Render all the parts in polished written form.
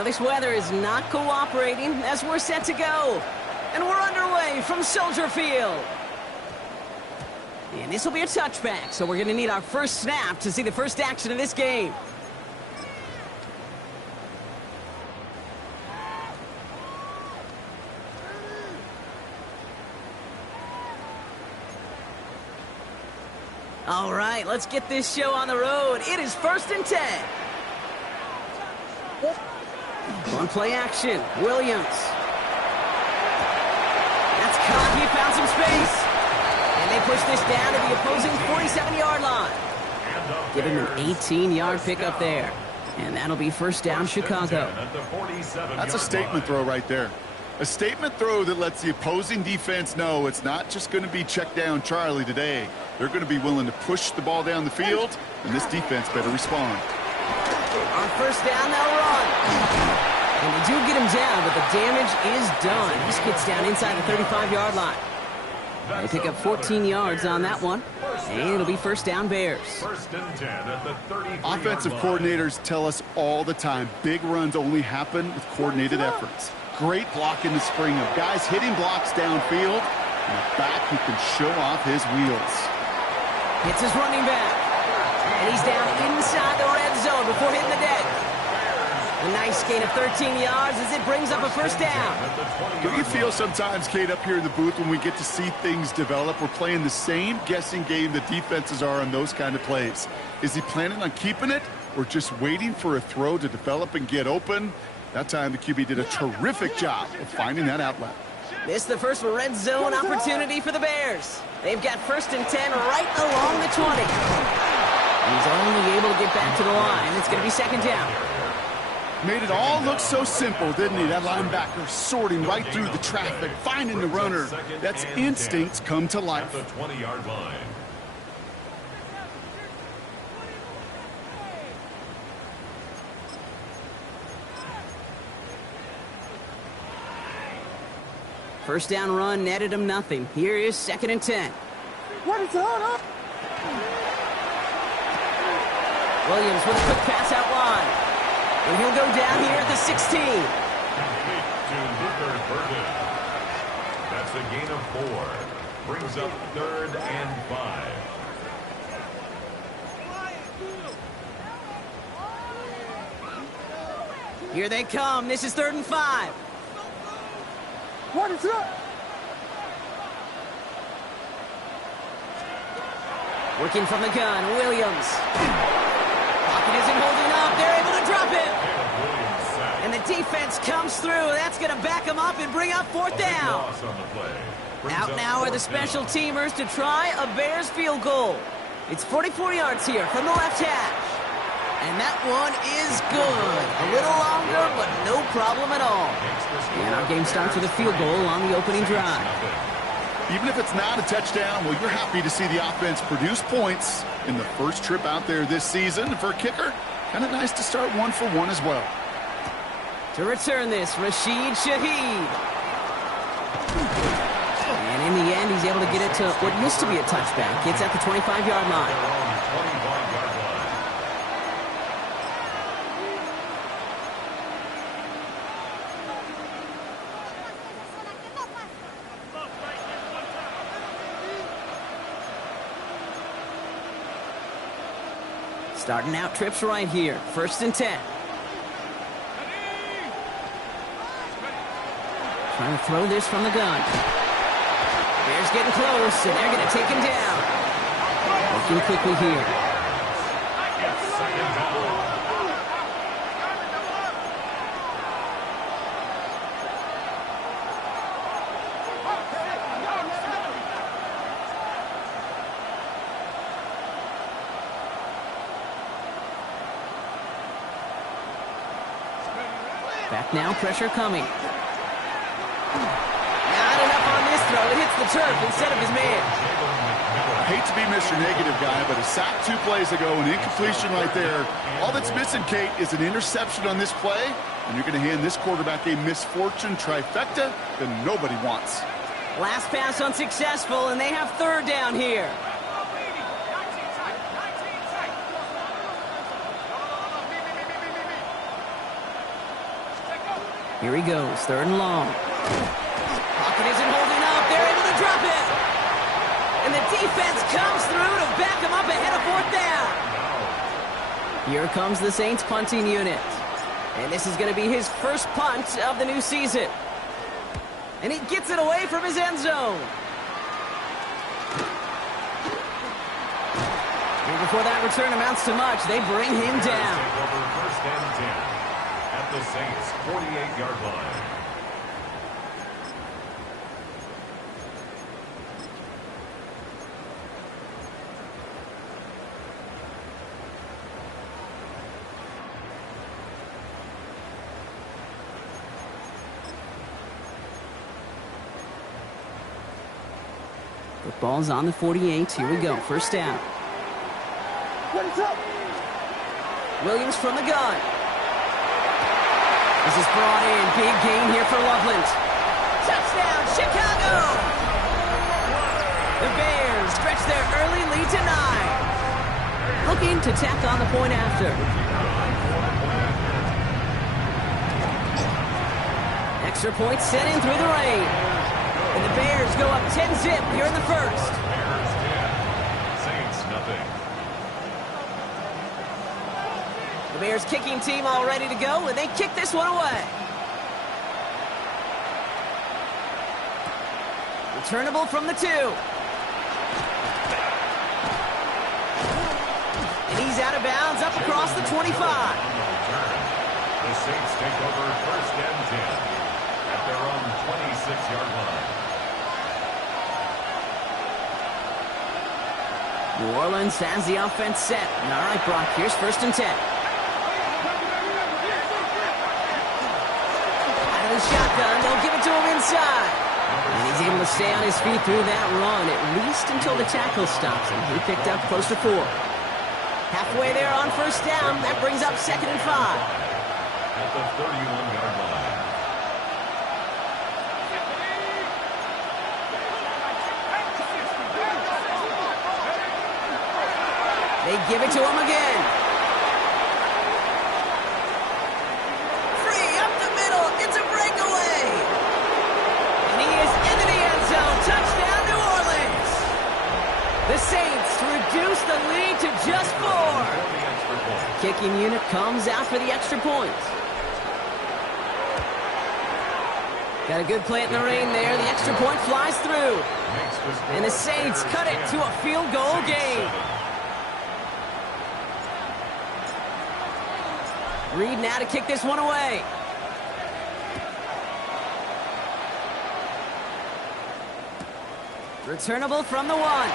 Well, this weather is not cooperating as we're set to go. And we're underway from Soldier Field. And this will be a touchback, so we're going to need our first snap to see the first action of this game. All right, let's get this show on the road. It is 1st and 10. On play action, Williams. That's caught. He found some space. And they push this down to the opposing 47-yard line. Give him an 18-yard pickup there. And that'll be first down, Chicago. That's a statement throw right there. A statement throw that lets the opposing defense know it's not just going to be check down Charlie today. They're going to be willing to push the ball down the field, and this defense better respond. On first down, they'll run. And they do get him down, but the damage is done. He gets down inside the 35-yard line. They pick up 14 yards on that one, and it'll be first down Bears. First and 10 at the 33-yard line. Offensive coordinators tell us all the time, big runs only happen with coordinated efforts. Great block in the spring of guys hitting blocks downfield, and a back who can show off his wheels. Hits his running back, and he's down inside the red zone before hitting the deck. A nice gain of 13 yards as it brings up a first down. Don't you feel sometimes, Kate, up here in the booth when we get to see things develop, we're playing the same guessing game the defenses are on those kind of plays? Is he planning on keeping it or just waiting for a throw to develop and get open? That time the QB did a terrific job of finding that outlet. This is the first red zone opportunity for the Bears. They've got first and 10 right along the 20. He's only able to get back to the line. It's going to be second down. Made it all look so simple, didn't he? That linebacker sorting right through the traffic, finding the runner. That's instincts come to life. At the 20-yard line. First down run netted him nothing. Here is second and 10. What is up? Williams with a quick pass out wide. And he'll go down here at the 16. Complete to Luther Burden. That's a gain of 4. Brings up 3rd and 5. Here they come. This is 3rd and 5. What is up? Working from the gun, Williams. Pocket isn't holding up. They're able to drop it. And the defense comes through. That's going to back them up and bring up 4th down. Out now are the special teamers to try a Bears field goal. It's 44 yards here from the left hash. And that one is good. A little longer, but no problem at all. And our game starts with a field goal on the opening drive. Even if it's not a touchdown, well, you're happy to see the offense produce points in the first trip out there this season. For a kicker, kind of nice to start 1 for 1 as well. To return this, Rashid Shaheed. And in the end, he's able to get it to what used to be a touchback. It's at the 25-yard line. Starting out trips right here. First and 10. Trying to throw this from the gun. Bears getting close, and they're going to take him down. Working quickly here. Back now, pressure coming. Not enough on this throw. It hits the turf instead of his man. I hate to be Mr. Negative guy, but a sack 2 plays ago, an incompletion right there. All that's missing, Kate, is an interception on this play, and you're going to hand this quarterback a misfortune trifecta that nobody wants. Last pass unsuccessful, and they have 3rd down here. Here he goes, 3rd and long. Pocket isn't holding up. They're able to drop it. And the defense comes through to back him up ahead of 4th down. Here comes the Saints punting unit. And this is going to be his first punt of the new season. And he gets it away from his end zone. And before that return amounts to much, they bring him down. First and 10 at the Saints' 48-yard line. Ball's on the 48. Here we go. 1st down. What is up? Williams from the gun. This is brought in. Big gain here for Loveland. Touchdown, Chicago! The Bears stretch their early lead to 9. Looking to tack on the point after. Extra point sent in through the rain. And the Bears go up 10-zip here in the first. Bears 10, Saints nothing. The Bears kicking team all ready to go, and they kick this one away. Returnable from the 2. And he's out of bounds up across the 25. The Saints take over 1st and 10 at their own 26-yard line. New Orleans has the offense set. All right, Brock, here's 1st and 10. Out of the shotgun, they'll give it to him inside. And he's able to stay on his feet through that run, at least until the tackle stops him. He picked up close to 4. Halfway there on 1st down, that brings up 2nd and 5. At the 31-yard line. They give it to him again. Free up the middle. It's a breakaway. And he is into the end zone. Touchdown, New Orleans. The Saints reduce the lead to just 4. Kicking unit comes out for the extra point. Got a good play in the rain there. The extra point flies through. And the Saints cut it to a field goal game. Reed now to kick this one away. Returnable from the 1.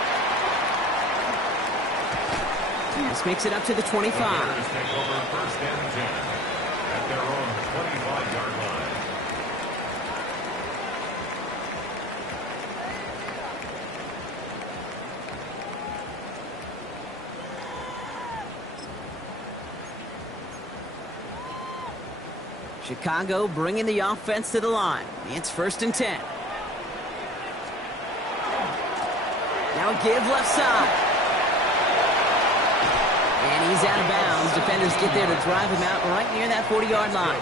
This makes it up to the 25. The Bears take over 1st and 10 at their own 25-yard line. Chicago bringing the offense to the line. It's 1st and 10. Now a give left side. And he's out of bounds. Defenders get there to drive him out right near that 40-yard line.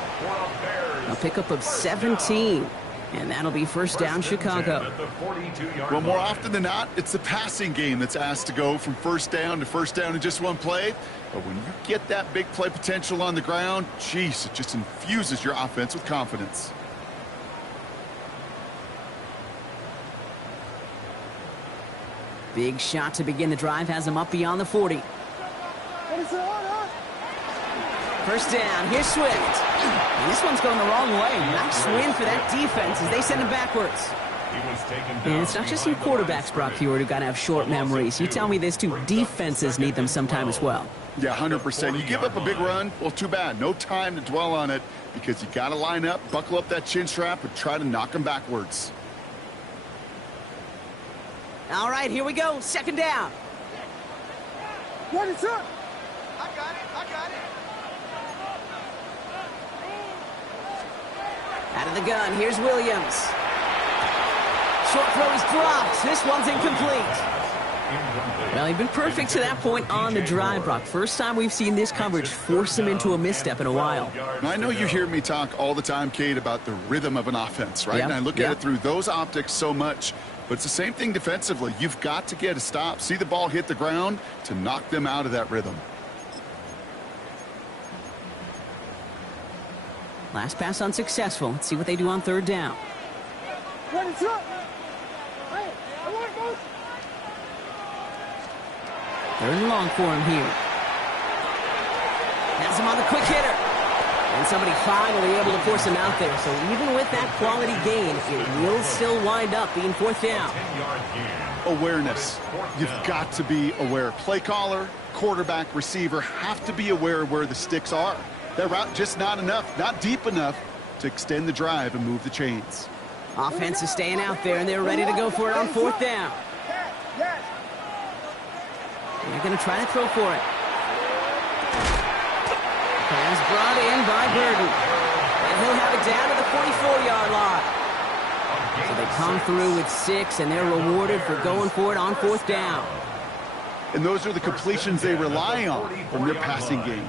A pickup of 17. And that'll be 1st down, Chicago. Well, more often than not, it's the passing game that's asked to go from 1st down to 1st down in just one play. But when you get that big play potential on the ground, geez, it just infuses your offense with confidence. Big shot to begin the drive has him up beyond the 40. What is up? 1st down, here's Swift. And this one's going the wrong way. Nice win for that defense as they send him backwards. And it's not just you quarterbacks, Brock Hewitt, who got to have short memories. You tell me this too, defenses need them sometime as well. Yeah, 100%. You give up a big run, well, too bad. No time to dwell on it because you got to line up, buckle up that chin strap, and try to knock them backwards. All right, here we go. 2nd down. What is up? I got it. Out of the gun, here's Williams. Short throw is dropped. This one's incomplete. incomplete. Well, he'd been perfect to that point on the drive, Brock. First time we've seen this coverage force him into a misstep in a while. I know you hear me talk all the time, Kate, about the rhythm of an offense, right? Yep, And I look yep. at it through those optics so much. But it's the same thing defensively. You've got to get a stop, see the ball hit the ground to knock them out of that rhythm. Last pass unsuccessful. Let's see what they do on third down. What is up? Hey, I want both. Third and long for him here. Has him on the quick hitter. And somebody finally able to force him out there. So even with that quality gain, it will still wind up being fourth down. 10-yard gain. Awareness. You've got to be aware. Play caller, quarterback, receiver have to be aware of where the sticks are. That route just not enough, not deep enough to extend the drive and move the chains. Offense is staying out there, and they're ready to go for it on fourth down. Yes. They're going to try to throw for it. Pass brought in by Burden. And he'll have it down to the 44-yard line. So they come through with 6, and they're rewarded for going for it on fourth down. And those are the completions they rely on from their passing game.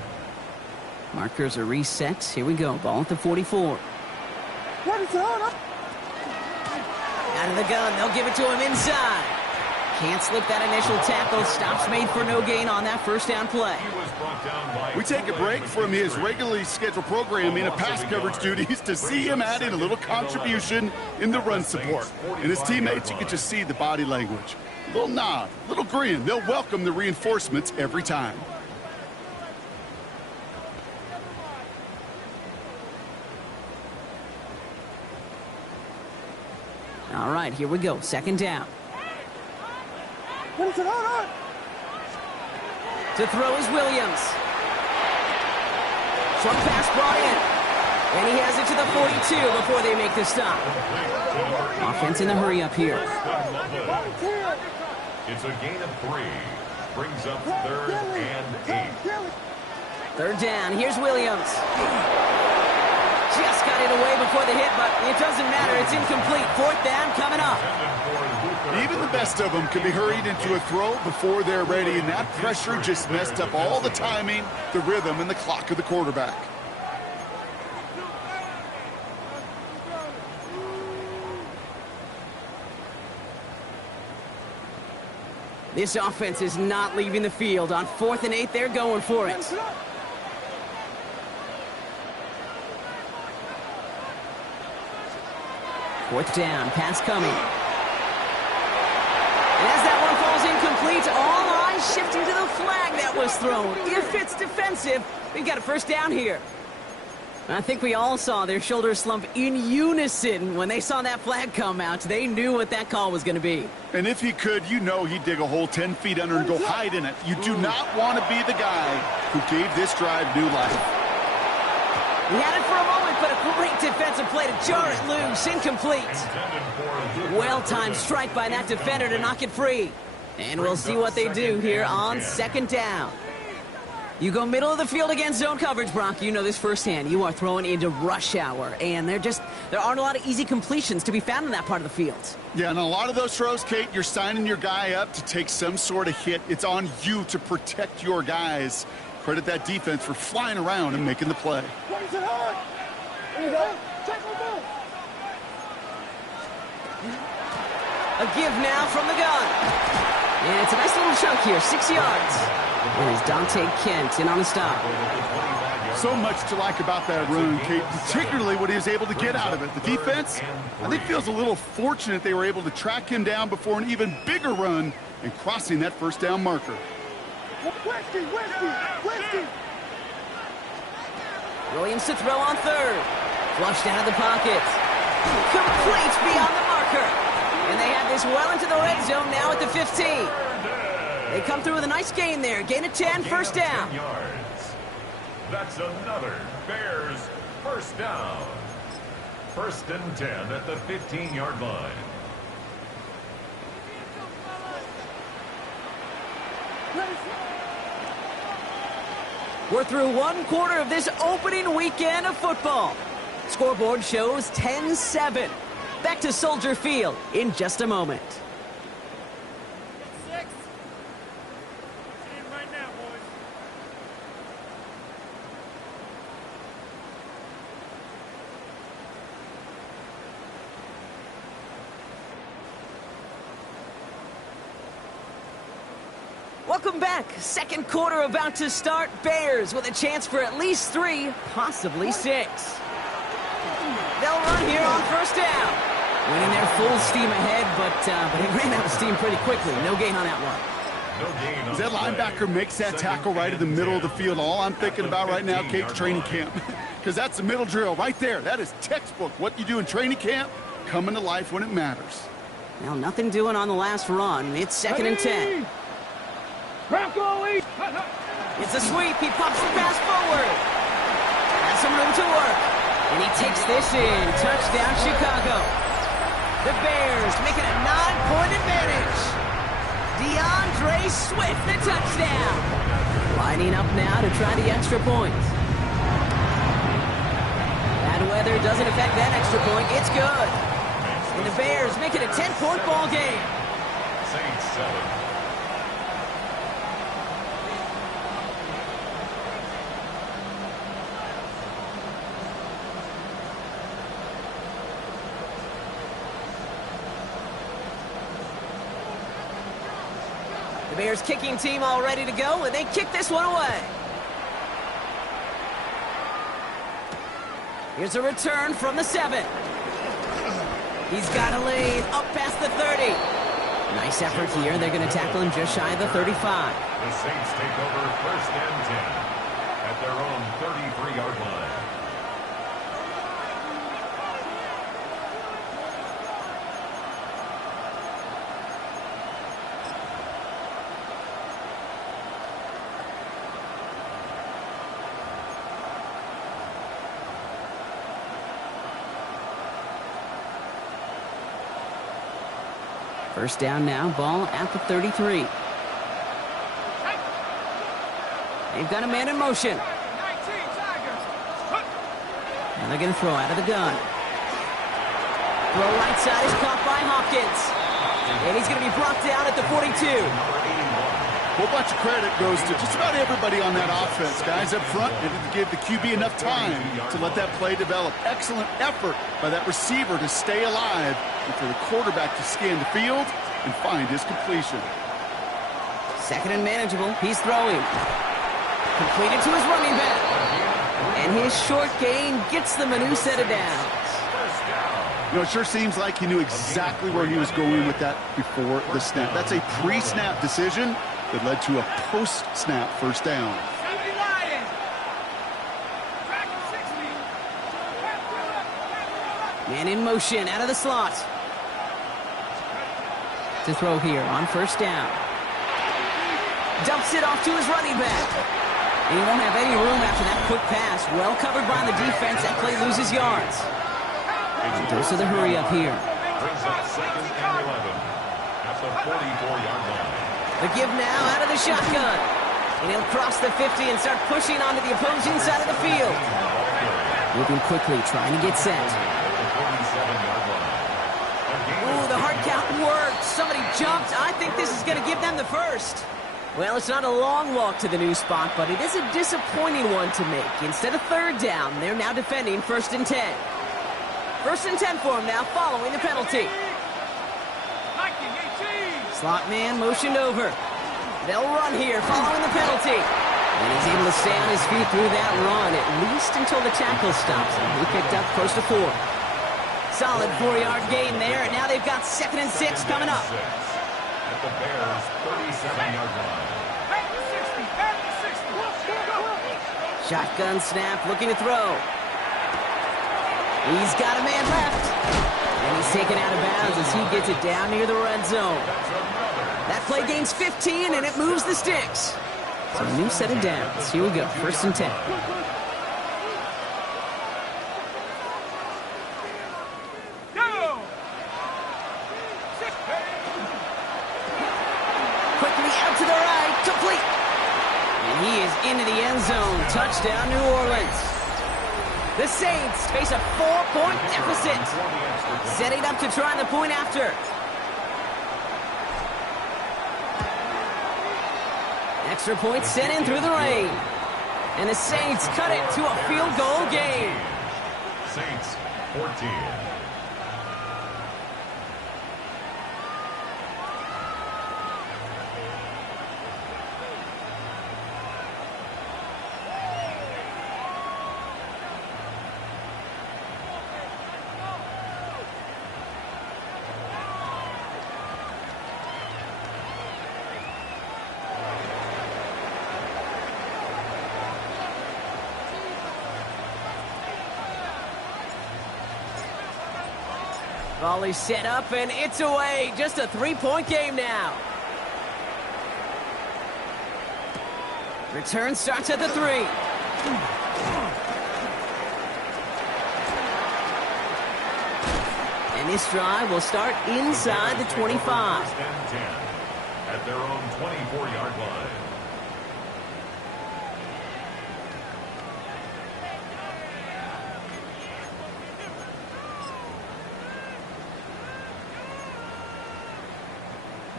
Markers are reset. Here we go. Ball at the 44. What is up? Out of the gun. They'll give it to him inside. Can't slip that initial tackle. Stops made for no gain on that first down play. He was brought down by We take a break from his regularly scheduled programming of pass coverage duties to see him add in a little contribution in the run support. And his teammates, you can just see the body language. A little nod, a little grin. They'll welcome the reinforcements every time. All right, here we go. Second down. What is it on? To throw is Williams. Short pass brought in. And he has it to the 42 before they make the stop. Offense in the hurry up here. It's a gain of 3. Brings up third and 8. Third down. Here's Williams. Just got it away before the hit, but it doesn't matter. It's incomplete. Fourth down coming up. Even the best of them can be hurried into a throw before they're ready, and that pressure just messed up all the timing, the rhythm, and the clock of the quarterback. This offense is not leaving the field. On 4th and 8, they're going for it. Fourth down, pass coming. And as that one falls incomplete, all eyes shifting to the flag that was thrown. If it's defensive, we've got a first down here. I think we all saw their shoulders slump in unison when they saw that flag come out. They knew what that call was going to be. And if he could, you know he'd dig a hole 10 feet under and go hide in it. You do not want to be the guy who gave this drive new life. He had it for a moment, but a great defensive play to jar it loose. Incomplete. Well-timed strike by that defender to knock it free. And we'll see what they do here on second down. You go middle of the field against zone coverage, Brock. You know this firsthand. You are throwing into rush hour, and there aren't a lot of easy completions to be found in that part of the field. Yeah, and a lot of those throws, Kate, you're signing your guy up to take some sort of hit. It's on you to protect your guys. Credit that defense for flying around and making the play. What is it on? Here you go. Check the ball. A give now from the gun. And it's a nice little chunk here, 6 yards. And it's Dante Kent in on the stop. So much to like about that run, Kate, particularly what he was able to get out of it. The defense, I think, feels a little fortunate they were able to track him down before an even bigger run and crossing that first down marker. Westy. Williams to throw on third. Flushed out of the pocket. Complete beyond the marker. And they have this well into the red zone now at the 15. They come through with a nice gain there. Gain of 10, first down. Yards. That's another Bears first down. First and 10 at the 15-yard line. We're through one quarter of this opening weekend of football. Scoreboard shows 10-7. Back to Soldier Field in just a moment. Welcome back. Second quarter about to start. Bears with a chance for at least 3, possibly 6. They'll run here on first down. Winning their full steam ahead, but he ran out of steam pretty quickly. No gain on that one. No gain on As that the play. linebacker makes that tackle right in the middle of the field, all I'm thinking about right now, Kate's training camp. Because that's the middle drill right there. That is textbook. What you do in training camp, coming to life when it matters. Now, nothing doing on the last run. It's 2nd and 10. It's a sweep. He pops the pass forward. Has some room to work. And he takes this in. Touchdown, Chicago. The Bears make it a 9-point advantage. DeAndre Swift, the touchdown. Lining up now to try the extra point. Bad weather doesn't affect that extra point. It's good. And the Bears make it a 10-point ball game. Saints 7. The Bears kicking team all ready to go, and they kick this one away. Here's a return from the 7. He's got a lane up past the 30. Nice effort here. They're going to tackle him just shy of the 35. The Saints take over 1st and 10 at their own 33-yard line. First down now, ball at the 33. They've got a man in motion. Now they're going to throw out of the gun. Throw right side is caught by Hopkins. And he's going to be brought down at the 42. A whole bunch of credit goes to just about everybody on that offense. Guys up front didn't give the QB enough time to let that play develop. Excellent effort by that receiver to stay alive and for the quarterback to scan the field and find his completion. 2nd and manageable. He's throwing. Completed to his running back. And his short gain gets them a new set of downs. You know, it sure seems like he knew exactly where he was going with that before the snap. That's a pre-snap decision that led to a post-snap first down. Man in motion out of the slot. To throw here on first down. Dumps it off to his running back. And he won't have any room after that quick pass. Well covered by the defense. That play loses yards. Dose of the hurry up here. Brings up 2nd and 11 at the 44-yard line. The give now out of the shotgun. And he'll cross the 50 and start pushing onto the opposing side of the field. Moving quickly, trying to get set. Ooh, the hard count worked. Somebody jumped. I think this is going to give them the first. Well, it's not a long walk to the new spot, but it is a disappointing one to make. Instead of 3rd down, they're now defending 1st and 10. 1st and 10 for him now, following the penalty. Slot man motioned over. They'll run here, following the penalty. And he's able to stay on his feet through that run, at least until the tackle stops him. He picked up close to 4. Solid 4-yard gain there, and now they've got 2nd and 6 coming up. At the Bears' 37-yard line. Shotgun snap, looking to throw. He's got a man left. And he's taken out of bounds as he gets it down near the red zone. That play gains 15, and it moves the sticks. So a new set of downs. Here we go, 1st and 10. Quickly out to the right, complete. And he is into the end zone. Touchdown, New Orleans. The Saints face a 4-point deficit. Setting up to try the point after. Extra point sent in through the rain. And the Saints cut it to a field goal game. Saints 14. Ball is set up, and it's away. Just a three-point game now. Return starts at the 3. And this drive will start inside the 25. First and 10 at their own 24-yard line.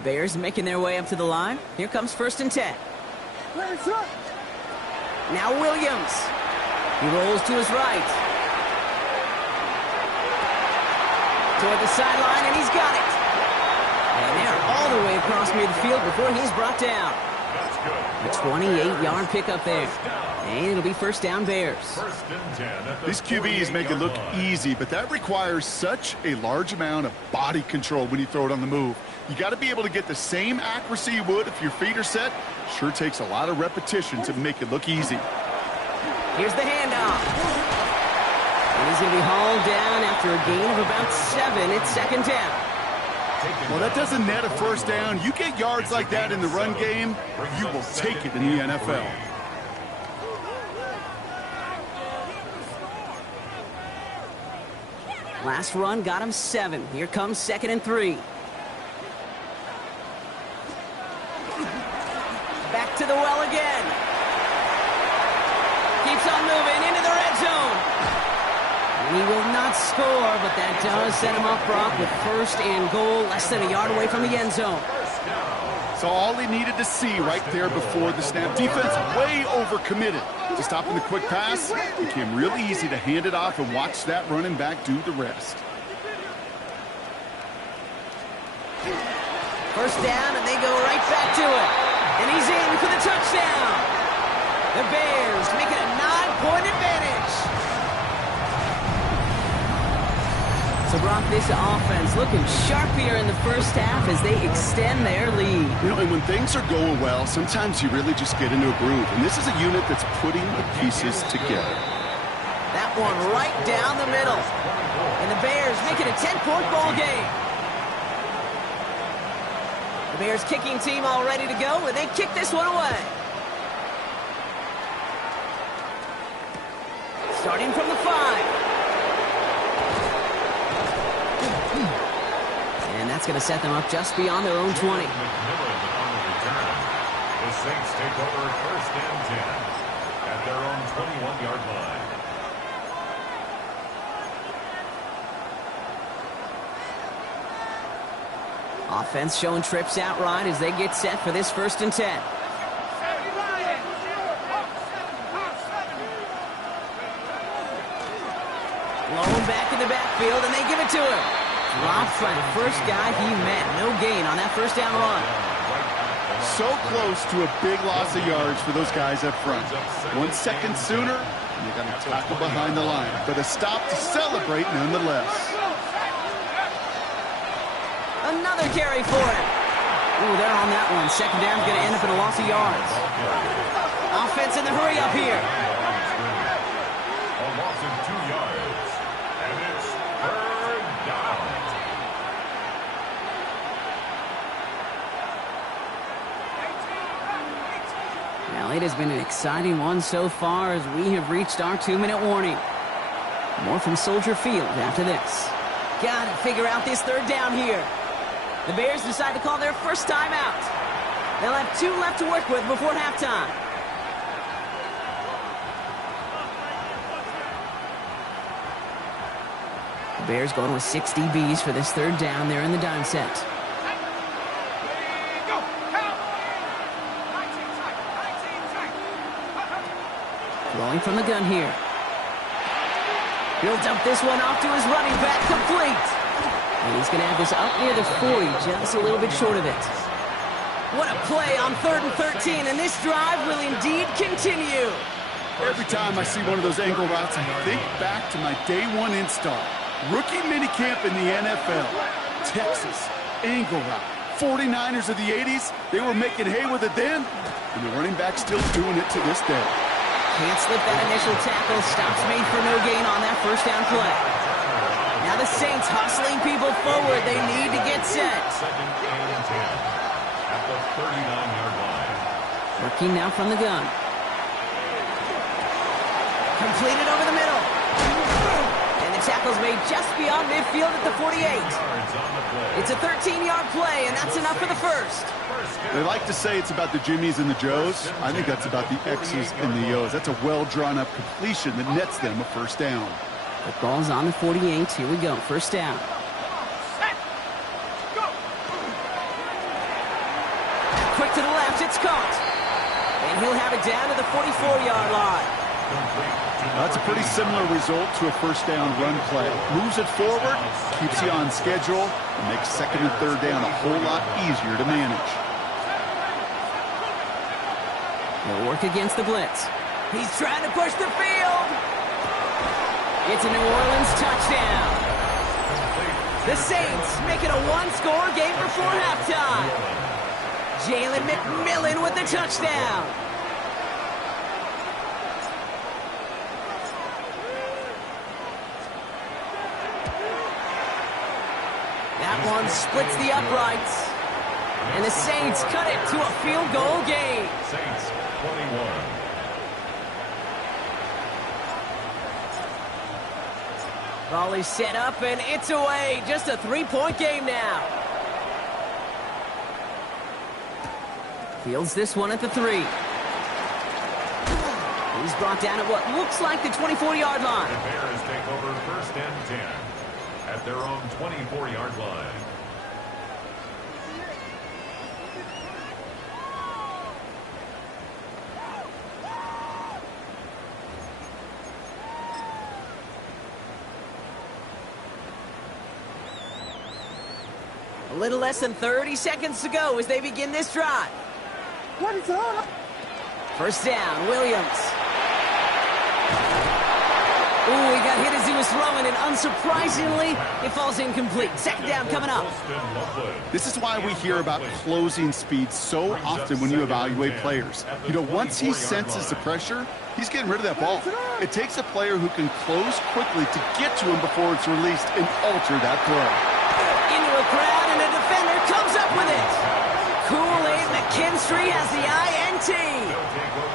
Bears making their way up to the line. Here comes first and 10. Now Williams. He rolls to his right. Toward the sideline, and he's got it. And they're all the way across midfield before he's brought down. A 28-yard pickup there. And it'll be first down Bears. First and 10 at the These QBs make it look easy, but that requires such a large amount of body control when you throw it on the move. You got to be able to get the same accuracy you would if your feet are set. Sure takes a lot of repetition to make it look easy. Here's the handoff. And he's going to be hauled down after a gain of about 7. It's second down. Well, that doesn't net a first down. You get yards like that in the run game, you will take it in the NFL. Last run got him 7. Here comes second and 3. Back to the well again. Keeps on moving into the red zone. And he will not score, but that does set him up, Brock, with first and goal, less than a yard away from the end zone. So all he needed to see right there before the snap. Defense way overcommitted to stopping the quick pass. It became really easy to hand it off and watch that running back do the rest. First down, and they go right back to it. And he's in for the touchdown. The Bears make it a 9-point advantage. So, Brock, this offense looking sharp here in the first half as they extend their lead. You know, and when things are going well, sometimes you really just get into a groove. And this is a unit that's putting the pieces together. That one right down the middle. And the Bears make it a 10-point ball game. The Bears kicking team all ready to go, and they kick this one away. Starting from the 5. And that's going to set them up just beyond their own 20. The Saints take over first and 10 at their own 21-yard line. Offense showing trips out right as they get set for this first and 10. Blown back in the backfield, and they give it to him. Dropped by the first guy he met. No gain on that first down run. So close to a big loss of yards for those guys up front. 1 second sooner, and you got to tackle behind the line. But a stop to celebrate nonetheless. Another carry for him. Ooh, they're on that one. Second down's going to end up in a loss of yards. Offense in the hurry up here. A loss of 2 yards. And it's third down. Well, it has been an exciting one so far as we have reached our 2-minute warning. More from Soldier Field after this. Got to figure out this third down here. The Bears decide to call their first timeout. They'll have 2 left to work with before halftime. The Bears going with 6 DBs for this third down there in the dime set. Throwing from the gun here. He'll dump this one off to his running back, complete. And he's going to have this up near the 40, just a little bit short of it. What a play on 3rd and 13, and this drive will indeed continue. Every time I see one of those angle routes, I think back to my day 1 install. Rookie minicamp in the NFL. Texas, angle route. 49ers of the 80s, they were making hay with it then, and the running back's still doing it to this day. Can't slip that initial tackle. Stops made for no gain on that first down play. Now the the Saints hustling people forward. They need to get set. Second and 10 at the 39-yard line. Working now from the gun. Completed over the middle. And the tackle's made just beyond midfield at the 48. Yards on the play. It's a 13-yard play, and that's enough for the first. They like to say it's about the Jimmies and the Joes. I think that's about the X's and the O's. That's a well-drawn-up completion that nets them a first down. The ball's on the 48. Here we go. First down. Quick to the left. It's caught. And he'll have it down to the 44-yard line. That's a pretty similar result to a first down run play. Moves it forward, keeps you on schedule, and makes second and third down a whole lot easier to manage. They'll work against the blitz. He's trying to push the field. It's a New Orleans touchdown. The Saints make it a one-score game before halftime. Jalen McMillan with the touchdown. That one splits the uprights. And the Saints cut it to a field goal game. Saints 21. Volley set up, and it's away. Just a three-point game now. Fields this one at the 3. He's brought down at what looks like the 24-yard line. The Bears take over first and 10 at their own 24-yard line. A little less than 30 seconds to go as they begin this drive. What is on? First down, Williams. Ooh, he got hit as he was throwing, and unsurprisingly, it falls incomplete. Second down coming up. This is why we hear about closing speed so often when you evaluate players. You know, once he senses the pressure, he's getting rid of that ball. It takes a player who can close quickly to get to him before it's released and alter that throw. Into a crowd, and a defender comes up with it. Kool-Aid McKinstry has the INT.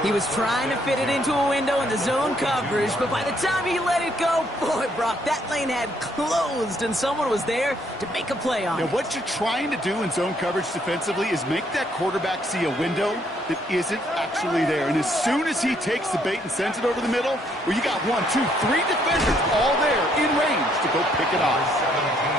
He was trying to fit it into a window in the zone coverage, but by the time he let it go, boy, Brock, that lane had closed, and someone was there to make a play on it. Now, what you're trying to do in zone coverage defensively is make that quarterback see a window that isn't actually there. And as soon as he takes the bait and sends it over the middle, well, you got 1, 2, 3 defenders all there in range to go pick it off.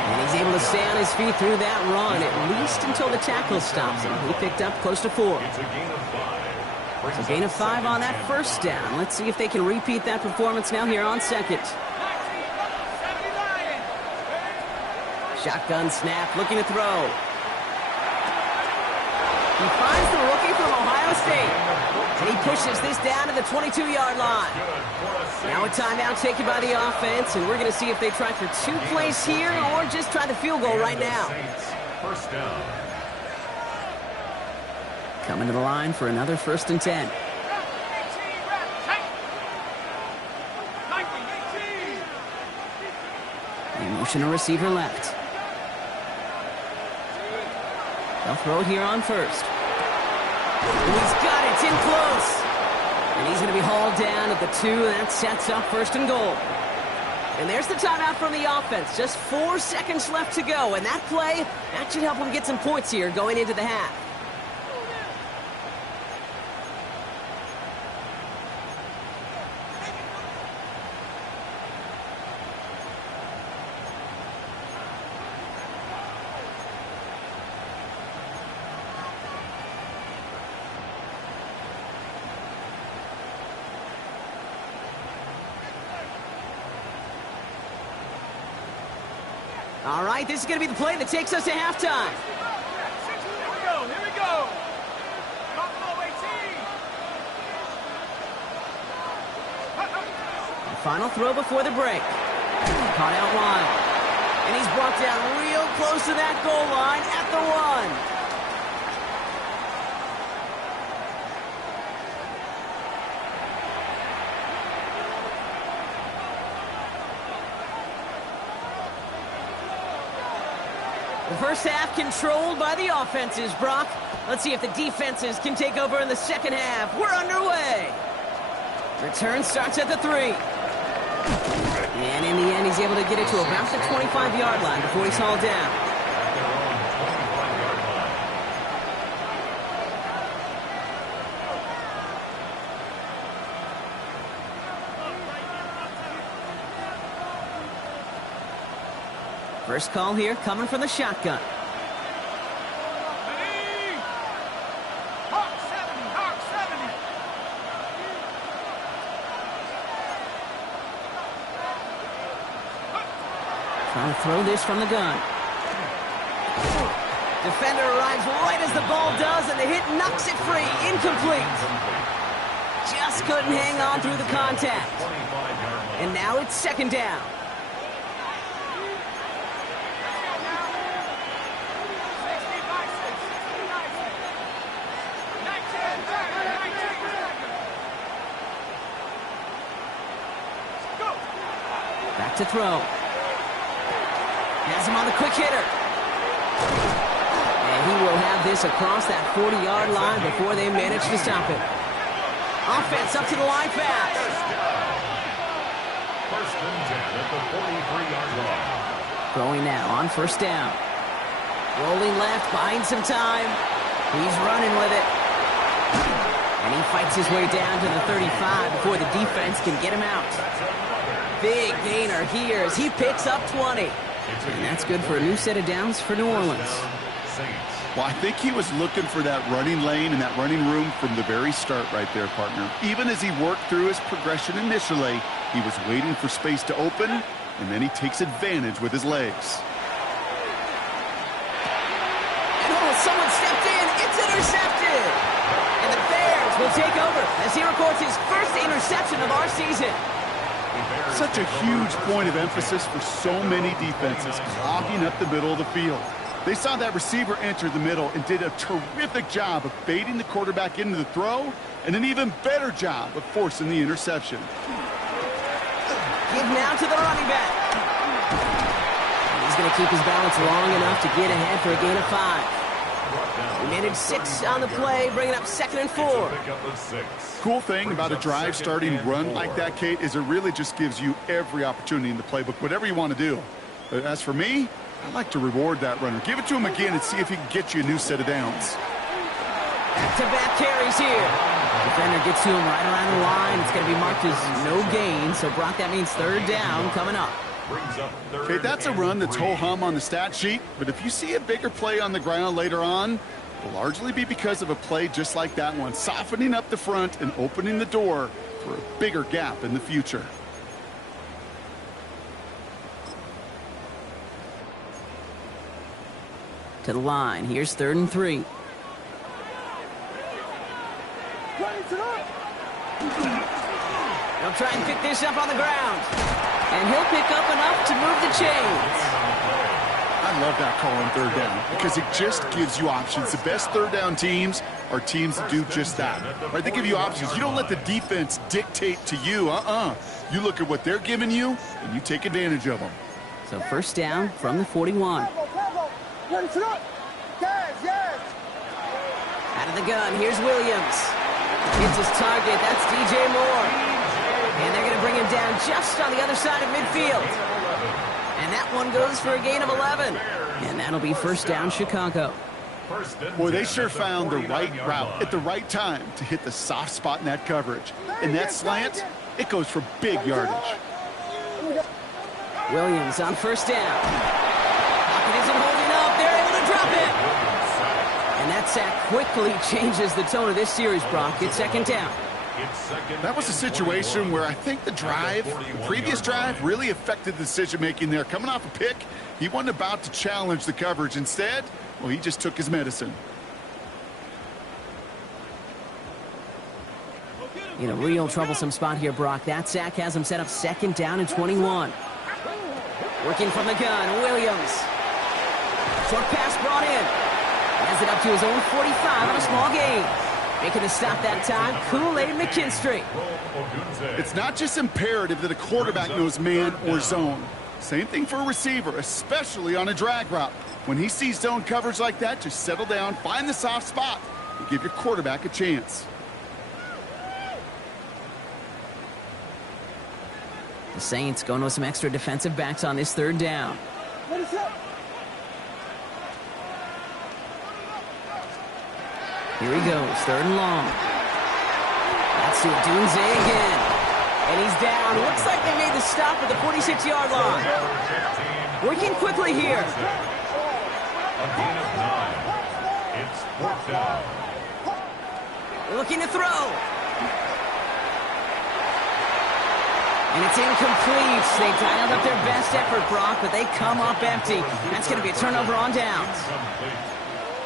And he's able to stay on his feet through that run, at least until the tackle stops him. He picked up close to 4. It's a gain of 5. So gain of 5 on that first down. Let's see if they can repeat that performance now here on second. Shotgun snap, looking to throw. He finds the rookie from Ohio State. And he pushes this down to the 22-yard line. Now a timeout taken by the offense, and we're going to see if they try for 2 plays here or just try the field goal right now. First down. Coming to the line for another first and 10. They motion a receiver left. They'll throw it here on first. And he's got it. It's in close. And he's going to be hauled down at the 2. That sets up first and goal. And there's the timeout from the offense. Just 4 seconds left to go. And that play, that should help them get some points here going into the half. All right, this is going to be the play that takes us to halftime. Here we go. The final throw before the break. Caught out wide. And he's brought down real close to that goal line at the 1. The first half controlled by the offenses, Brock. Let's see if the defenses can take over in the second half. We're underway. Return starts at the 3. And in the end, he's able to get it to about the 25-yard line before he's hauled down. First call here coming from the shotgun. Hawk 70, Hawk 70. Trying to throw this from the gun. Defender arrives right as the ball does, and the hit knocks it free. Incomplete. Just couldn't hang on through the contact. And now it's second down. Back to throw. Has him on the quick hitter. And he will have this across that 40-yard line before they manage to stop it. Offense up to the line fast. First and 10 at the 43-yard line. Throwing now on first down. Rolling left, buying some time. He's running with it. And he fights his way down to the 35 before the defense can get him out. Big gainer here as he picks up 20. And that's good for a new set of downs for New Orleans. Well, I think he was looking for that running lane and that running room from the very start right there, partner. Even as he worked through his progression initially, he was waiting for space to open, and then he takes advantage with his legs. Oh, someone stepped in. It's intercepted. And the Bears will take over as he records his first interception of our season. Such a huge point of emphasis for so many defenses, clogging up the middle of the field. They saw that receiver enter the middle and did a terrific job of baiting the quarterback into the throw, and an even better job of forcing the interception. Give now to the running back. And he's going to keep his balance long enough to get ahead for a gain of 5. We managed 6 on the play, bringing up 2nd and 4. Cool thing about a drive starting run like that, Kate, is it really just gives you every opportunity in the playbook, whatever you want to do. But as for me, I like to reward that runner. Give it to him again and see if he can get you a new set of downs. Back-to-back carries here. Defender gets to him right around the line. It's going to be marked as no gain. So, Brock, that means 3rd down coming up. Okay, that's a run that's ho-hum on the stat sheet. But if you see a bigger play on the ground later on, it'll largely be because of a play just like that one, softening up the front and opening the door for a bigger gap in the future. To the line. Here's 3rd and 3. He'll try and pick this up on the ground. And he'll pick up enough to move the chains. I love that call on 3rd down because it just gives you options. The best 3rd down teams are teams that do just that. Right? They give you options. You don't let the defense dictate to you. You look at what they're giving you, and you take advantage of them. So 1st down from the 41. Out of the gun, here's Williams. Hits his target, that's DJ Moore. And they're going to bring him down just on the other side of midfield. And that one goes for a gain of 11. And that'll be 1st down, Chicago. Boy, they sure found the right route at the right time to hit the soft spot in that coverage. And that slant, it goes for big yardage. Williams on 1st down. Pocket isn't holding up. They're able to drop it. And that sack quickly changes the tone of this series, Brock. It's 2nd down. That was a situation where I think the previous drive, really affected the decision-making there. Coming off a pick, he wasn't about to challenge the coverage. Instead, well, he just took his medicine. In a real troublesome spot here, Brock. That sack has him set up 2nd down and 21. Working from the gun, Williams. Short pass brought in. Has it up to his own 45 on a small gain. Making the stop that time, Kool-Aid McKinstry. It's not just imperative that a quarterback knows man or zone. Same thing for a receiver, especially on a drag route. When he sees zone coverage like that, just settle down, find the soft spot, and give your quarterback a chance. The Saints going with some extra defensive backs on this third down. What is up? Here he goes, third and long. That's to Dunze again. And he's down. Looks like they made the stop at the 46-yard line. Working quickly here. A gain of 9. It's 4th down. Looking to throw. And it's incomplete. They dialed up their best effort, Brock, but they come up empty. That's going to be a turnover on downs.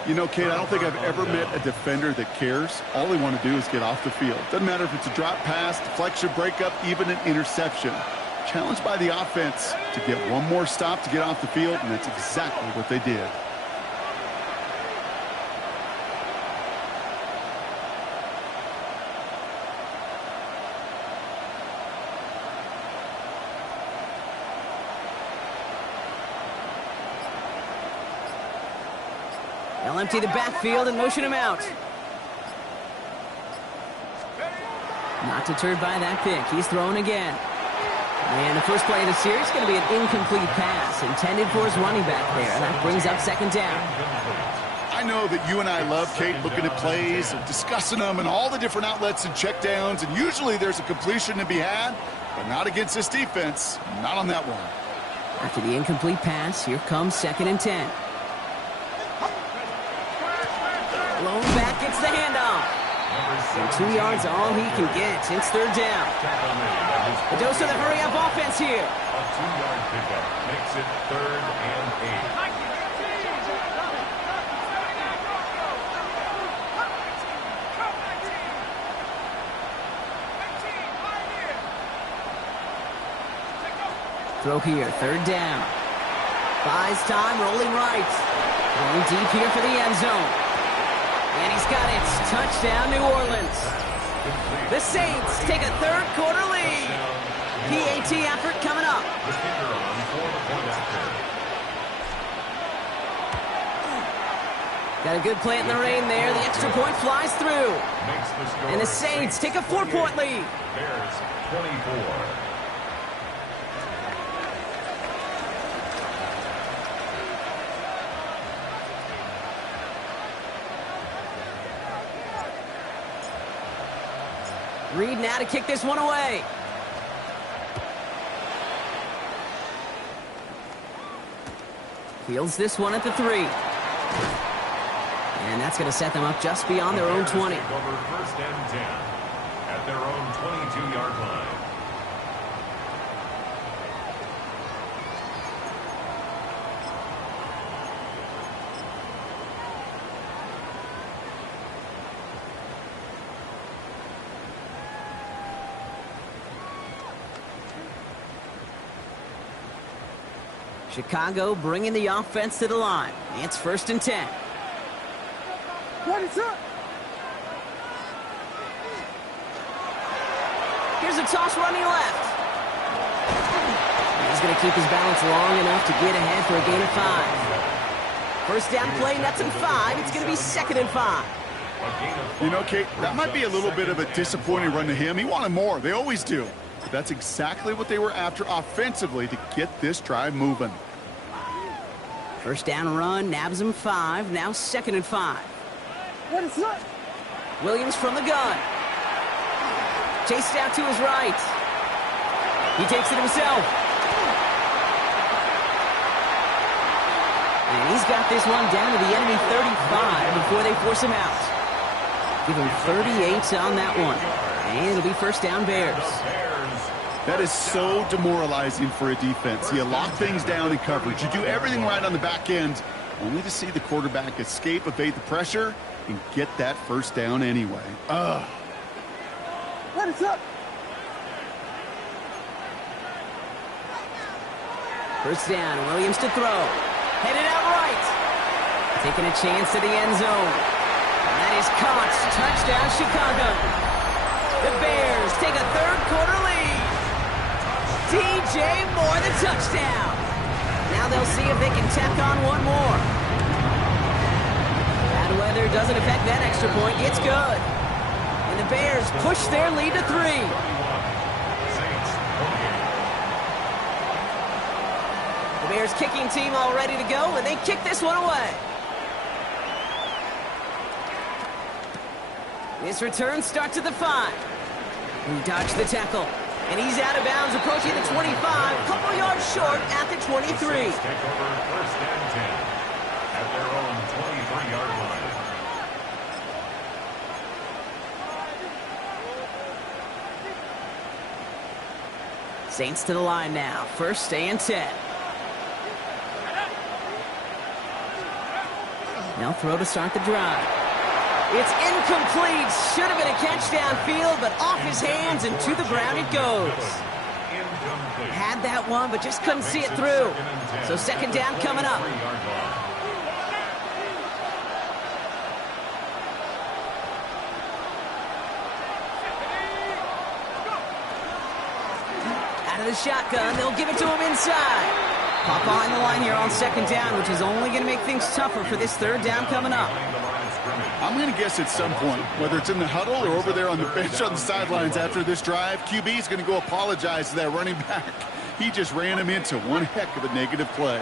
You know, Kate, I don't think I've ever met a defender that cares. All they want to do is get off the field. Doesn't matter if it's a drop pass, deflection, breakup, even an interception. Challenged by the offense to get one more stop to get off the field, and that's exactly what they did. They'll empty the backfield and motion him out. Not deterred by that pick. He's throwing again. And the first play of the series is going to be an incomplete pass intended for his running back there. And that brings up second down. I know that you and I love, Kate, looking at plays and discussing them and all the different outlets and checkdowns. And usually there's a completion to be had, but not against this defense. Not on that one. After the incomplete pass, here comes 2nd and 10. Blown back, gets the handoff. And 2 yards all he can get. It's third down. A dose of the hurry-up offense here. A 2-yard pickup makes it 3rd and 8. Throw here, third down. Buys time, rolling right. Going deep here for the end zone. And he's got it. Touchdown, New Orleans. The Saints take a third-quarter lead. PAT effort coming up. The kicker on for the point after. Got a good plant in the rain there. The extra point flies through. Makes the score. And the Saints take a 4-point lead. Bears 24. Reed now to kick this one away. Fields this one at the 3. And that's going to set them up just beyond their own 20. Over 1st and 10 at their own 22-yard line. Chicago bringing the offense to the line. It's 1st and 10. What is up? Here's a toss running left. He's going to keep his balance long enough to get ahead for a gain of 5. First down play, nuts and 5. It's going to be 2nd and 5. You know, Kate, that might be a little bit of a disappointing run to him. He wanted more. They always do. But that's exactly what they were after offensively to get this drive moving. First down run, nabs him 5. Now 2nd and 5. What is up? Williams from the gun. Chased out to his right. He takes it himself. And he's got this one down to the enemy 35 before they force him out. Give him 38 on that one. And it'll be first down Bears. That is so demoralizing for a defense. You lock things down in coverage. You do everything right on the back end, only to see the quarterback escape, evade the pressure, and get that first down anyway. Ugh. What is up? First down, Williams to throw. Headed out right. Taking a chance to the end zone. And that is caught. Touchdown, Chicago. The Bears take a third-quarter lead. DJ Moore, the touchdown. Now Now they'll see if they can tack on one more. Bad weather doesn't affect that extra point. It's good. And the Bears push their lead to 3. The Bears kicking team all ready to go, and they kick this one away. This return starts at the 5. He dodged the tackle. And he's out of bounds, approaching the 25, couple yards short at the 23. Take over 1st and 10 at their own 23-yard line. Saints to the line now, 1st and 10. Now throw to start the drive. It's incomplete. Should have been a catch downfield, but off his hands and to the ground it goes. Had that one, but just couldn't see it through. So 2nd down coming up. Out of the shotgun, they'll give it to him inside. Pop behind the line here on 2nd down, which is only going to make things tougher for this 3rd down coming up. I'm going to guess at some point, whether it's in the huddle or over there on the bench on the sidelines after this drive, QB is going to go apologize to that running back. He just ran him into one heck of a negative play.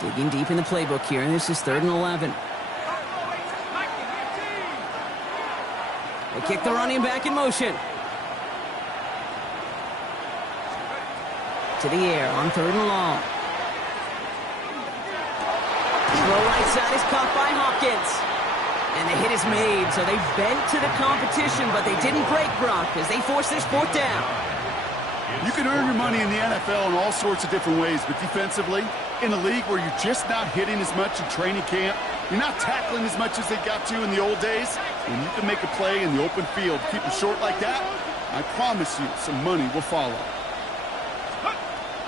Digging deep in the playbook here, and this is 3rd and 11. They kick the running back in motion. To the air on 3rd and long. Throw right side is caught by Hopkins. And the hit is made, so they bent to the competition, but they didn't break Brock as they force this 4th down. You can earn your money in the NFL in all sorts of different ways, but defensively, in a league where you're just not hitting as much in training camp, you're not tackling as much as they got to in the old days, when you can make a play in the open field, keep them short like that, I promise you some money will follow.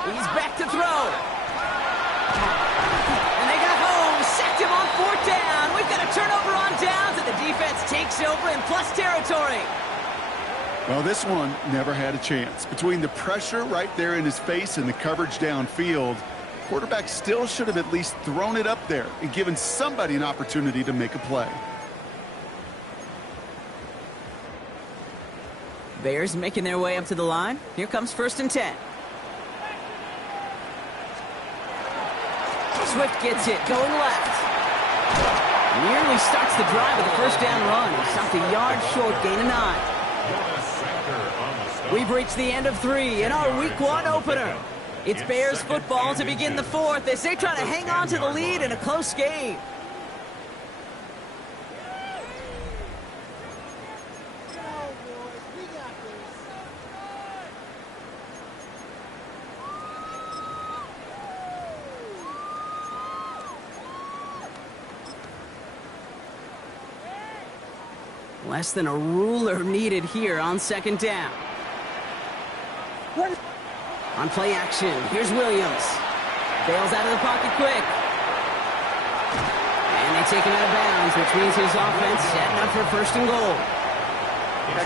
He's back to throw. And they got home, sacked him on 4th down. We've got a turnover on downs, and the defense takes over in plus territory. Well, this one never had a chance. Between the pressure right there in his face and the coverage downfield, quarterback still should have at least thrown it up there and given somebody an opportunity to make a play. Bears making their way up to the line. Here comes 1st and 10. Swift gets it, going left. Nearly starts the drive with a 1st down run. He stopped a yard short, gain of 9. We've reached the end of 3 in our Week 1 opener. It's Bears football to begin the 4th as they try to hang on to the lead in a close game. Less than a ruler needed here on 2nd down. On play action, here's Williams. Bails out of the pocket quick. And they take him out of bounds, which means his offense setting up for 1st and goal.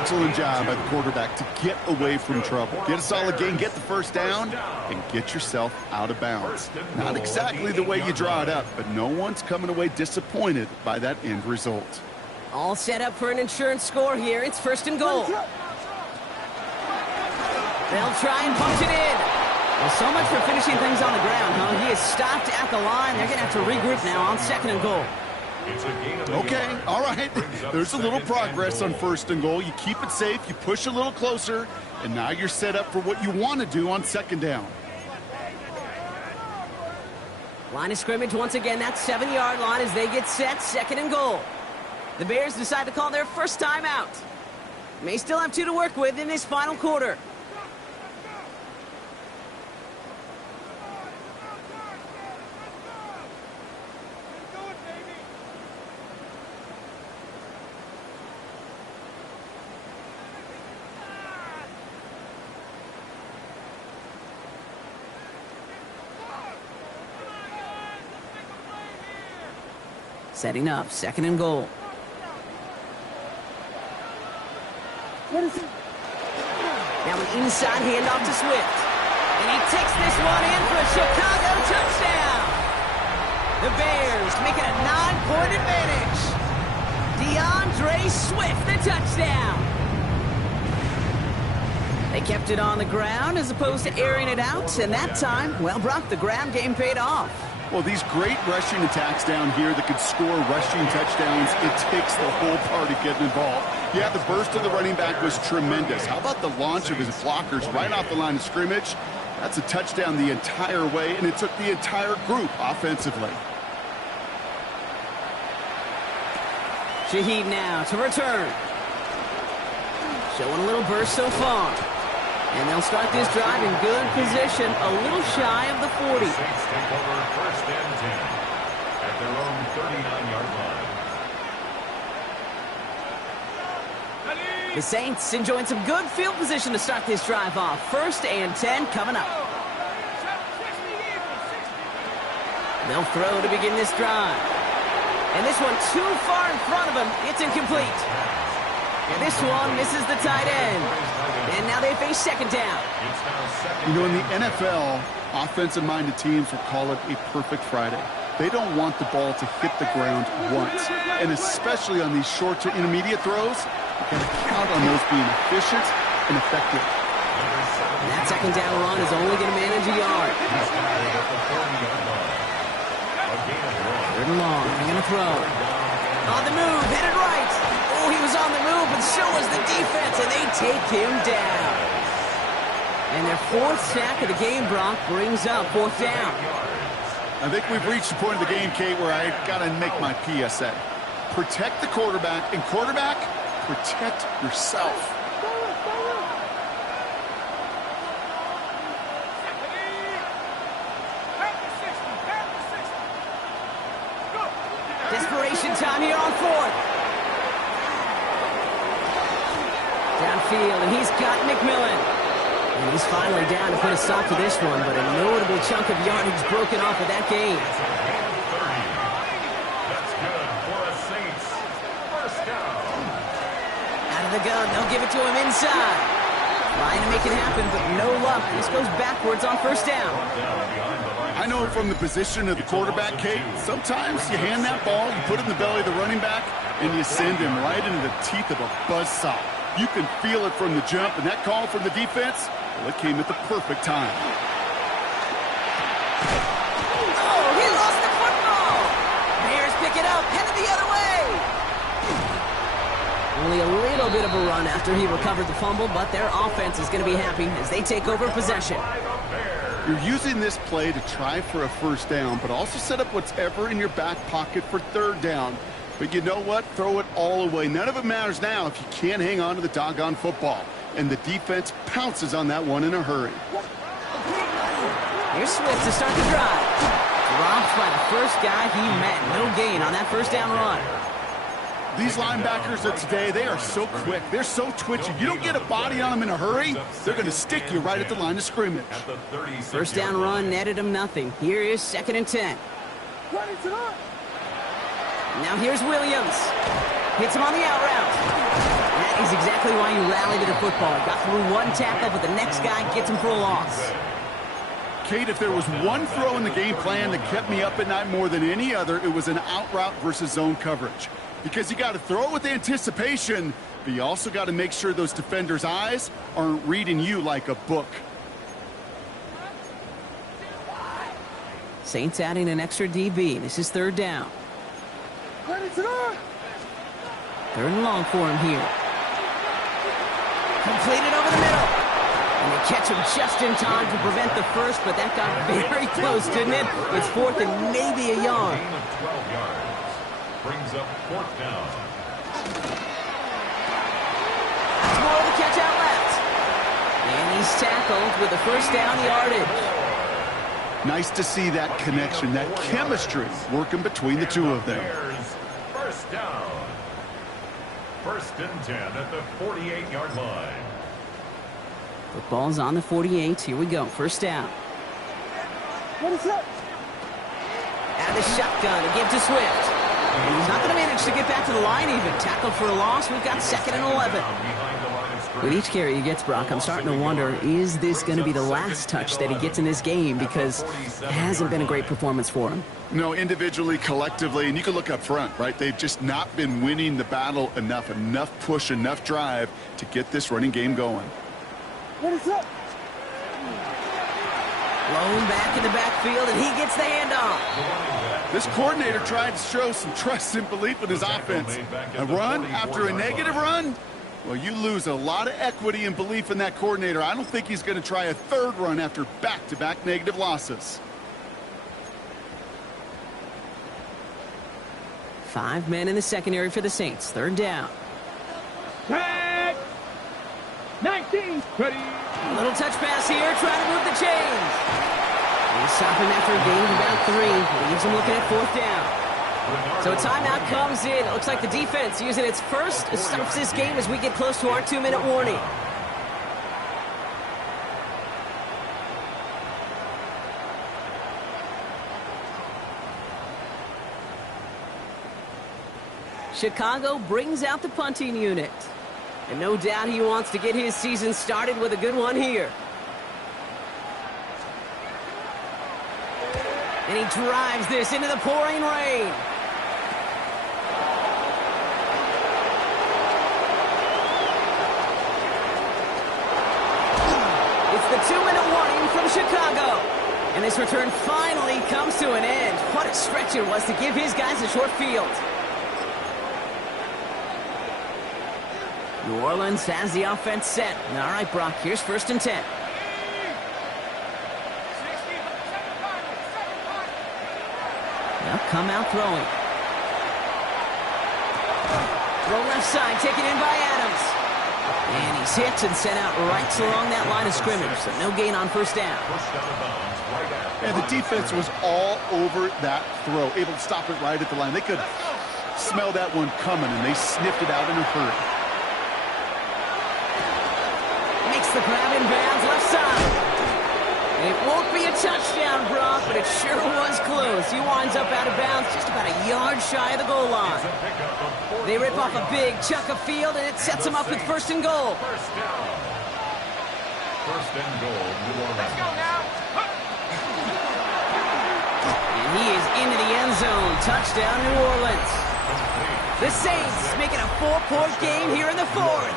Excellent job by the quarterback to get away from trouble. Get a solid gain, get the 1st down, and get yourself out of bounds. Not exactly the way you draw it up, but no one's coming away disappointed by that end result. All set up for an insurance score here. It's 1st and goal. They'll try and punch it in. Well, so much for finishing things on the ground, huh? He is stopped at the line. They're going to have to regroup now on 2nd and goal. Okay, all right. There's a little progress on 1st and goal. You keep it safe, you push a little closer, and now you're set up for what you want to do on 2nd down. Line of scrimmage once again, that 7-yard line as they get set, 2nd and goal. The Bears decide to call their 1st time out. May still have 2 to work with in this final quarter. Setting up, 2nd and goal. Now an inside handoff to Swift. And he takes this one in for a Chicago touchdown. The Bears make it a 9-point advantage. DeAndre Swift, the touchdown. They kept it on the ground as opposed to airing it out, and that time, well, Brock, the ground game paid off. Well, these great rushing attacks down here that could score rushing touchdowns, it takes the whole party getting involved. Yeah, the burst of the running back was tremendous. How about the launch of his blockers right off the line of scrimmage? That's a touchdown the entire way, and it took the entire group offensively. Shaheed now to return. Showing a little burst so far. And they'll start this drive in good position, a little shy of the 40. Saints take over first and 10 at their own 39-yard line. The Saints enjoying some good field position to start this drive off. First and 10 coming up. They'll throw to begin this drive. And this one too far in front of him. It's incomplete. This one misses the tight end. And now they face second down. You know, in the NFL, offensive-minded teams will call it a perfect Friday. They don't want the ball to hit the ground once. And especially on these short to intermediate throws, you've got to count on those being efficient and effective. That second down run is only going to manage a yard. Third and long. They're going to throw. On the move, headed right. Oh, he was on the move, but so was the defense, and they take him down. And their fourth sack of the game, Brock, brings up fourth down. I think we've reached the point of the game, Kate, where I got to make my PSA. Protect the quarterback, and quarterback, protect yourself. Desperation time here on fourth. Downfield, and he's got McMillan. And he's finally down to put a stop to this one, but a notable chunk of yardage broken off of that game. That's good for a Saints first down. Out of the gun, they'll give it to him inside. Trying to make it happen, but no luck. This goes backwards on first down. I know from the position of the quarterback, Kate, sometimes you hand that ball, you put it in the belly of the running back, and you send him right into the teeth of a buzzsaw. You can feel it from the jump, and that call from the defense, well, it came at the perfect time. Oh, he lost the football! Bears pick it up, headed the other way! Only a little bit of a run after he recovered the fumble, but their offense is going to be happy as they take over possession. You're using this play to try for a first down, but also set up whatever in your back pocket for third down. But you know what? Throw it all away. None of it matters now if you can't hang on to the doggone football. And the defense pounces on that one in a hurry. Here's Swift to start the drive. Dropped by the first guy he met. No gain on that first down run. These linebackers of today, they are so quick. They're so twitchy. You don't get a body on them in a hurry, they're going to stick you right at the line of scrimmage. First down run netted him nothing. Here is second and 10. Now here's Williams. Hits him on the out route. That is exactly why you rally to the football. Got through one tackle, but the next guy gets him for a loss. Kate, if there was one throw in the game plan that kept me up at night more than any other, it was an out route versus zone coverage. Because you got to throw it with anticipation, but you also got to make sure those defenders' eyes aren't reading you like a book. Saints adding an extra DB. This is third down. Third and long for him here. Completed over the middle. And they catch him just in time to prevent the first, but that got very close, didn't it? It's fourth and maybe a yard. Gain of 12 yards. Brings up fourth down. That's more of the catch out left. And he's tackled with the first down yardage. Nice to see that connection, that chemistry working between the two of them. Bears first down. First and 10 at the 48-yard line. Football's on the 48. Here we go. First down. What is that? Out of the shotgun to give to Swift. And he's not going to manage to get back to the line even. Tackled for a loss. We've got second and 11. Behind the line of With each carry he gets, Brock, I'm starting to wonder, is this going to be the last touch that he gets in this game? Because it hasn't been a great performance for him. No, individually, collectively, and you can look up front, right? They've just not been winning the battle enough push, enough drive to get this running game going. What is up? Blown back in the backfield, and he gets the handoff. This coordinator tried to show some trust and belief in his offense. A run after a negative run? Well, you lose a lot of equity and belief in that coordinator. I don't think he's going to try a third run after back-to-back negative losses. 5 men in the secondary for the Saints. Third down. Tag! 19. Ready. A little touch pass here, trying to move the chains. They stop him after a gain of about 3. Leaves him looking at fourth down. So a timeout comes in. It looks like the defense using its first stops this game as we get close to our 2-minute warning. Chicago brings out the punting unit. And no doubt he wants to get his season started with a good one here. And he drives this into the pouring rain. It's the 2-minute warning from Chicago. And this return finally comes to an end. What a stretch it was to give his guys a short field. New Orleans has the offense set. All right, Brock, here's 1st and 10. Now come out throwing. Throw left side, taken in by Adams. And he's hit and sent out right along that line of scrimmage, so no gain on 1st down. And the defense was all over that throw, able to stop it right at the line. They could smell that one coming, and they sniffed it out in a hurry. The grab in bounds left side. It won't be a touchdown, Brock, but it sure was close. He winds up out of bounds just about a yard shy of the goal line. They rip off a big chunk of field, and it sets them up with 1st and goal. First and goal, New Orleans. Let's go now. And he is into the end zone. Touchdown, New Orleans. The Saints making a 4-point game here in the 4th.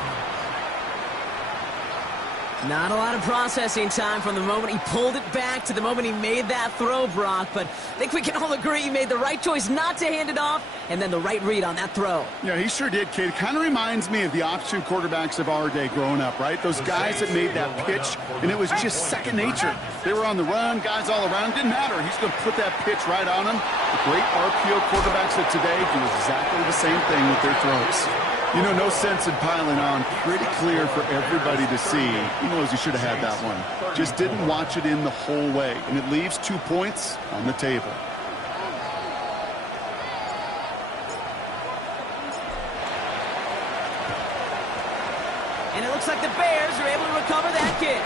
Not a lot of processing time from the moment he pulled it back to the moment he made that throw, Brock. But I think we can all agree he made the right choice not to hand it off, and then the right read on that throw. Yeah, he sure did, kid. Kind of reminds me of the option quarterbacks of our day growing up, right? Those guys that made that pitch, and it was just second nature. They were on the run, guys all around. Didn't matter. He's going to put that pitch right on them. The great RPO quarterbacks of today do exactly the same thing with their throws. You know, no sense in piling on. Pretty clear for everybody to see. He knows he should have had that one. Just didn't watch it in the whole way. And it leaves 2 points on the table. And it looks like the Bears are able to recover that kick.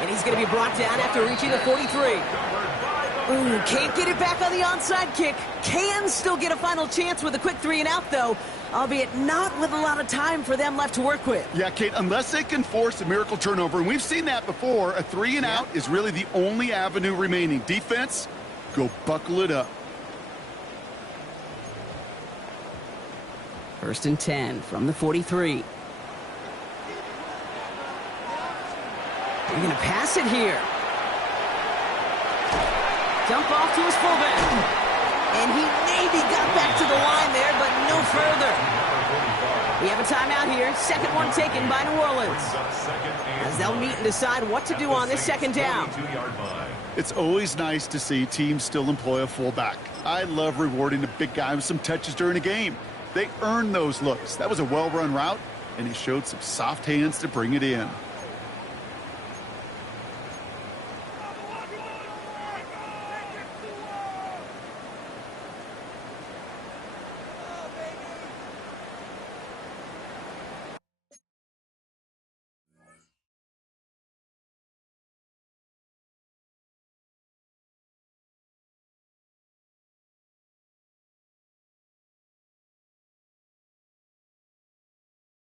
And he's going to be brought down after reaching the 43. Ooh, can't get it back on the onside kick. Can still get a final chance with a quick 3-and-out, though, albeit not with a lot of time for them left to work with. Yeah, Kate, unless they can force a miracle turnover, and we've seen that before, a 3-and-out is really the only avenue remaining. Defense, go buckle it up. 1st and 10 from the 43. They're going to pass it here. Dump off to his fullback. And he maybe got back to the line there, but no further. We have a timeout here. 2nd one taken by New Orleans. As they'll meet and decide what to do on this 2nd down. It's always nice to see teams still employ a fullback. I love rewarding the big guy with some touches during a game. They earn those looks. That was a well-run route, and he showed some soft hands to bring it in.